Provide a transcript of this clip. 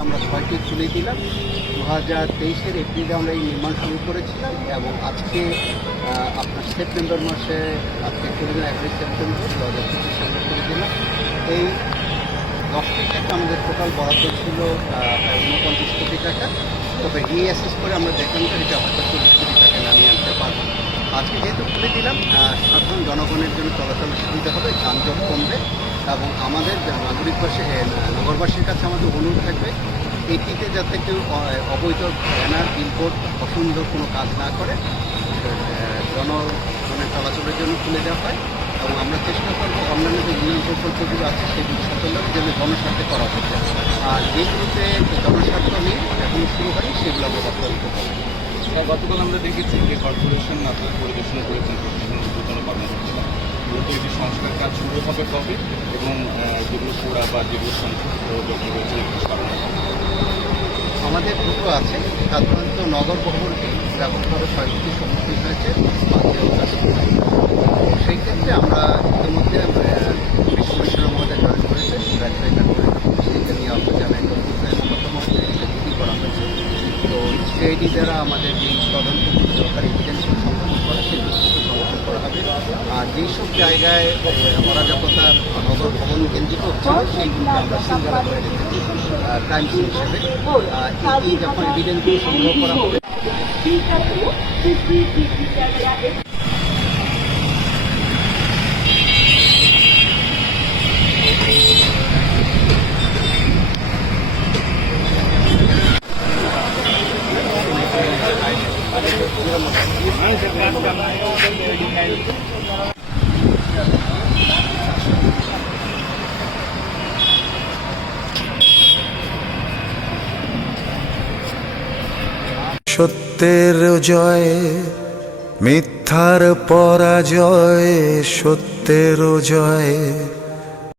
আমরা ছয়টি তুলে দিলাম। দু হাজার তেইশের এপ্রিলে আমরা এই নির্মাণ শুরু করেছিলাম এবং আজকে আপনার সেপ্টেম্বর মাসে আজকে করে দিলাম এগারোই সেপ্টেম্বর দু হাজার পঁচিশে আমরা করে দিলাম। এই দশটি টাকা আমাদের টোটাল বরাদ্দ ছিল ঊনপঞ্চাশ কোটি টাকা। তবে রিঅ্যাসেস করে আমরা দেখলাম যে এটা হয়তো চল্লিশ কোটি টাকা নামিয়ে আনতে পারব। আজকে যেহেতু খুলে দিলাম সাধারণ জনগণের জন্য চলাচলের সুবিধা হবে, যানজট কমবে। এবং আমাদের নাগরিকবাসী নগরবাসীর কাছে আমাদের অনুরোধ থাকবে, এটিতে যাতে কেউ অবৈধ ব্যানার বিলবোর্ড অসুন্দর কোনো কাজ না করে জনগণের চলাচলের জন্য খুলে দেওয়া হয় এবং আমরা চেষ্টা করব অন্যান্য যে উন্নয়ন প্রকল্পগুলো আছে সেগুলো সচল যেন জনস্বার্থে করা হচ্ছে আর যেগুলোতে জনস্বার্থ নেই এখনও শুরু হয়নি, সেগুলো আমরা বাস্তবায়িত করব। গতকাল আমরা দেখেছি যে কর্পোরেশন আপনারা পরিদর্শন করেছেন প্রশাসনের ঊর্ধ্বতন হবে কবে এবং যেগুলো পোড়া বা যেগুলো যখন রয়েছে। আমাদের দুটো আছে, সাধারণত নগর ভবনটি ব্যাপকভাবে ক্ষয়ক্ষতির সম্মুখীন হয়েছে সেই ক্ষেত্রে আমরা ইতিমধ্যে কমিশনার মহোদয় জয়েন করেছে করে সেইটা নিয়ে আমরা জানাই করা হয়েছে। তো সিআইডি দ্বারা আমাদের যে তদন্ত সরকারি এভিডেন্স সংগ্রহ করা হবে আর যেসব জায়গায় আহ, অরাজকতা নগর ভবন কেন্দ্রিক হচ্ছে আমরা করে রেখেছি ক্রাইম সিন হিসেবে। এই যখন এভিডেন্সগুলো সংগ্রহ করা হবে সত্যের জয় মিথ্যার পরাজয় সত্যের জয়।